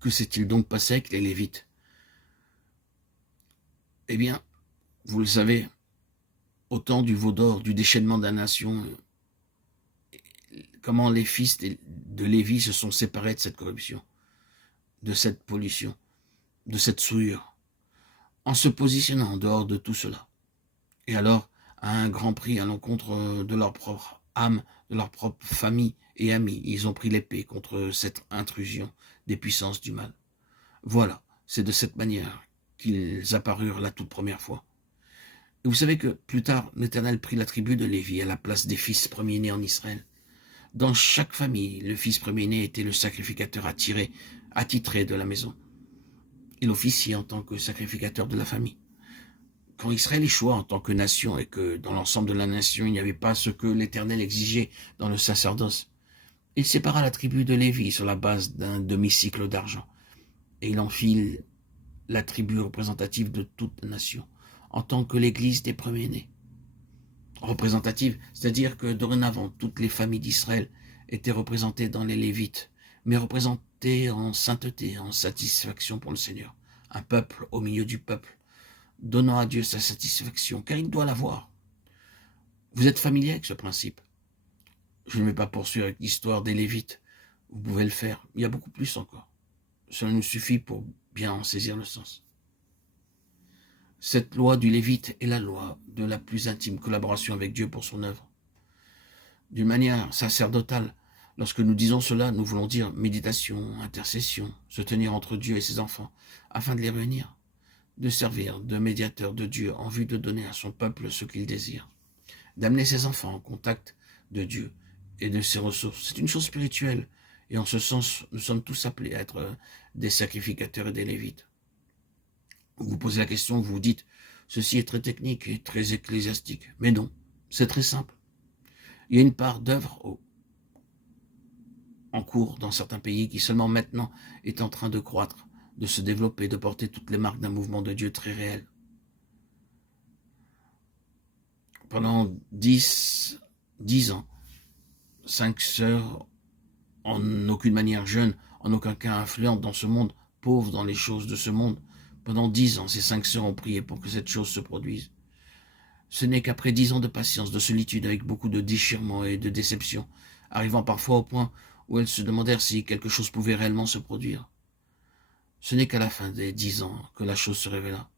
Que s'est-il donc passé avec les Lévites? Eh bien, vous le savez, au temps du veau d'or, du déchaînement de la nation, comment les fils de Lévi se sont séparés de cette corruption, de cette pollution, de cette souillure, en se positionnant en dehors de tout cela. Et alors, à un grand prix, à l'encontre de leur propre âme, de leur propre famille et amis, ils ont pris l'épée contre cette intrusion des puissances du mal. Voilà, c'est de cette manière qu'ils apparurent la toute première fois. Et vous savez que plus tard, l'Éternel prit la tribu de Lévi à la place des fils premiers-nés en Israël. Dans chaque famille, le fils premier-né était le sacrificateur attitré de la maison. Il officiait en tant que sacrificateur de la famille. Quand Israël échoua en tant que nation et que dans l'ensemble de la nation, il n'y avait pas ce que l'Éternel exigeait dans le sacerdoce, il sépara la tribu de Lévi sur la base d'un demi-cycle d'argent. Et il en fit la tribu représentative de toute la nation, en tant que l'église des premiers-nés. Représentative, c'est-à-dire que dorénavant, toutes les familles d'Israël étaient représentées dans les Lévites, mais représentées en sainteté, en satisfaction pour le Seigneur. Un peuple au milieu du peuple, donnant à Dieu sa satisfaction, car il doit l'avoir. Vous êtes familier avec ce principe. Je ne vais pas poursuivre avec l'histoire des Lévites. Vous pouvez le faire. Il y a beaucoup plus encore. Cela nous suffit pour bien en saisir le sens. Cette loi du Lévite est la loi de la plus intime collaboration avec Dieu pour son œuvre. D'une manière sacerdotale, lorsque nous disons cela, nous voulons dire méditation, intercession, se tenir entre Dieu et ses enfants, afin de les réunir, de servir de médiateur de Dieu en vue de donner à son peuple ce qu'il désire, d'amener ses enfants en contact de Dieu et de ses ressources. C'est une chose spirituelle, et en ce sens, nous sommes tous appelés à être des sacrificateurs et des Lévites. Vous vous posez la question, vous vous dites, ceci est très technique et très ecclésiastique. Mais non, c'est très simple. Il y a une part d'œuvre en cours dans certains pays qui seulement maintenant est en train de croître, de se développer, de porter toutes les marques d'un mouvement de Dieu très réel. Pendant 10 ans, 5 sœurs, en aucune manière jeunes, en aucun cas influentes dans ce monde, pauvres dans les choses de ce monde, pendant 10 ans, ces 5 sœurs ont prié pour que cette chose se produise. Ce n'est qu'après 10 ans de patience, de solitude, avec beaucoup de déchirements et de déceptions, arrivant parfois au point où elles se demandèrent si quelque chose pouvait réellement se produire. Ce n'est qu'à la fin des 10 ans que la chose se révéla.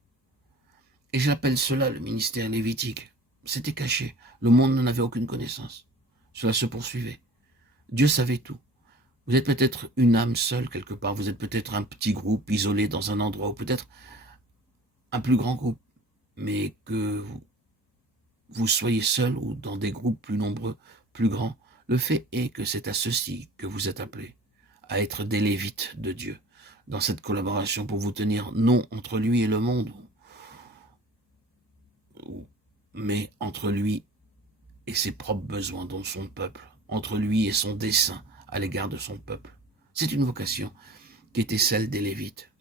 Et j'appelle cela le ministère lévitique. C'était caché, le monde n'en avait aucune connaissance. Cela se poursuivait. Dieu savait tout. Vous êtes peut-être une âme seule quelque part, vous êtes peut-être un petit groupe isolé dans un endroit, ou peut-être un plus grand groupe, mais que vous soyez seul ou dans des groupes plus nombreux, plus grands, le fait est que c'est à ceci que vous êtes appelés, à être des Lévites de Dieu, dans cette collaboration pour vous tenir non entre lui et le monde, mais entre lui et ses propres besoins dont son peuple, entre lui et son dessein à l'égard de son peuple. C'est une vocation qui était celle des Lévites.